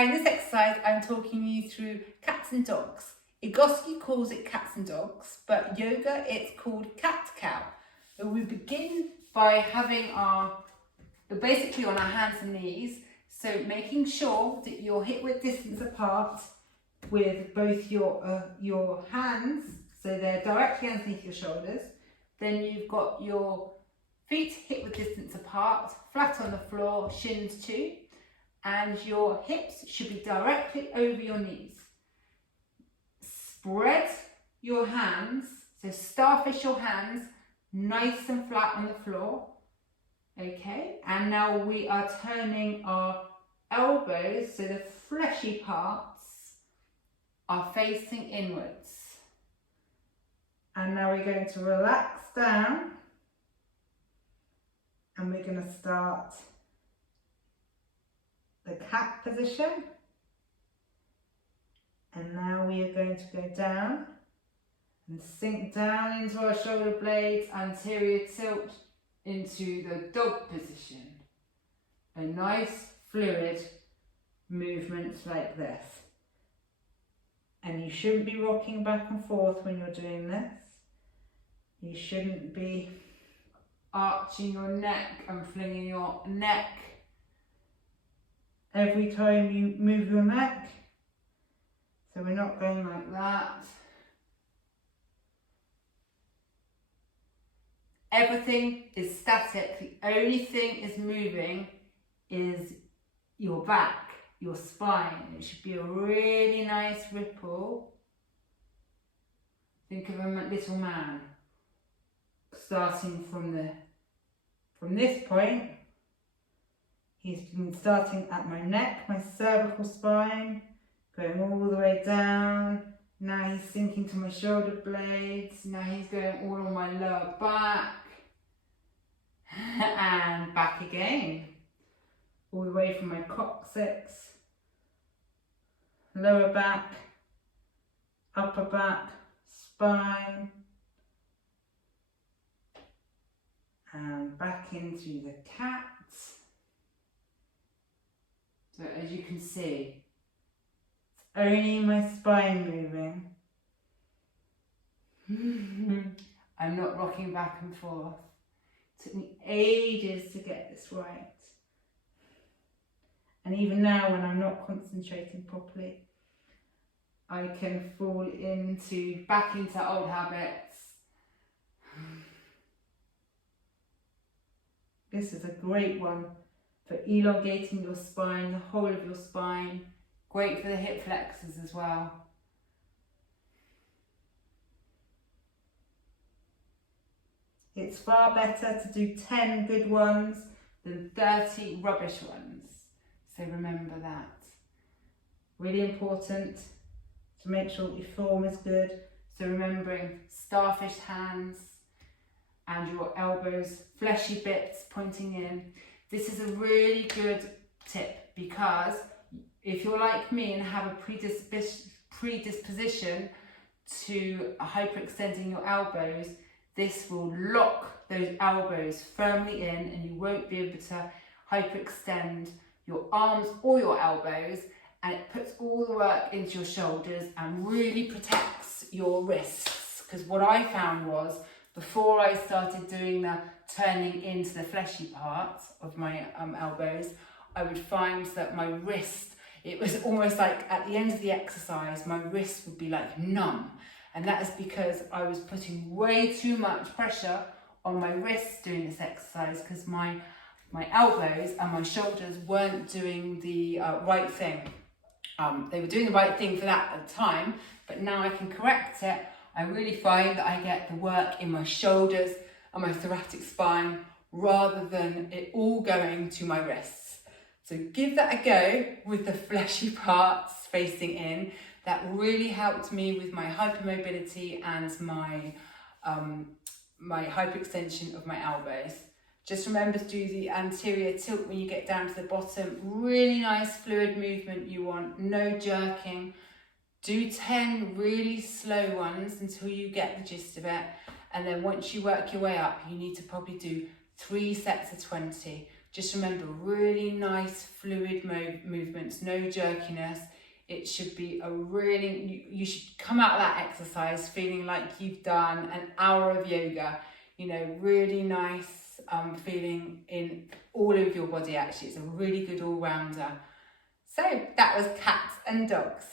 Hi, in this exercise I'm talking you through cats and dogs. Vygotsky calls it cats and dogs, but yoga it's called cat-cow. So we begin by having basically on our hands and knees, so making sure that you're hip width distance apart with both your hands, so they're directly underneath your shoulders. Then you've got your feet hip width distance apart, flat on the floor, shins too, and your hips should be directly over your knees. Spread your hands, so starfish your hands, nice and flat on the floor. Okay, and now we are turning our elbows, so the fleshy parts are facing inwards. And now we're going to relax down, and we're going to start the cat position. And now we are going to go down and sink down into our shoulder blades, anterior tilt into the dog position. A nice fluid movement like this. And you shouldn't be rocking back and forth when you're doing this. You shouldn't be arching your neck and flinging your neck every time you move your neck. So we're not going like that. Everything is static. The only thing is moving is your back, your spine. It should be a really nice ripple. Think of a little man starting from this point. He's been starting at my neck, my cervical spine, going all the way down. Now he's sinking to my shoulder blades. Now he's going all on my lower back. And back again. All the way from my coccyx, lower back, upper back, spine. And back into the cat. So as you can see, it's only my spine moving. I'm not rocking back and forth. It took me ages to get this right. And even now when I'm not concentrating properly, I can fall back into old habits. This is a great one for elongating your spine, the whole of your spine. Great for the hip flexors as well. It's far better to do 10 good ones than 30 rubbish ones. So remember that. Really important to make sure that your form is good. So remembering starfish hands and your elbows, fleshy bits pointing in. This is a really good tip because if you're like me and have a predisposition to hyperextending your elbows, this will lock those elbows firmly in and you won't be able to hyperextend your arms or your elbows, and it puts all the work into your shoulders and really protects your wrists. Because what I found was, before I started doing the turning into the fleshy parts of my elbows, I would find that my wrist, it was almost like at the end of the exercise, my wrist would be like numb. And that is because I was putting way too much pressure on my wrists doing this exercise, because my elbows and my shoulders weren't doing the right thing. They were doing the right thing for that at the time, but now I can correct it. I really find that I get the work in my shoulders and my thoracic spine rather than it all going to my wrists. So give that a go with the fleshy parts facing in. That really helped me with my hypermobility and my hyperextension of my elbows. Just remember to do the anterior tilt when you get down to the bottom. Really nice fluid movement you want, no jerking. Do 10 really slow ones until you get the gist of it. And then once you work your way up, you need to probably do 3 sets of 20. Just remember, really nice fluid movements, no jerkiness. It should be a really, you should come out of that exercise feeling like you've done an hour of yoga, you know, really nice feeling in all of your body actually. It's a really good all-rounder. So that was cats and dogs.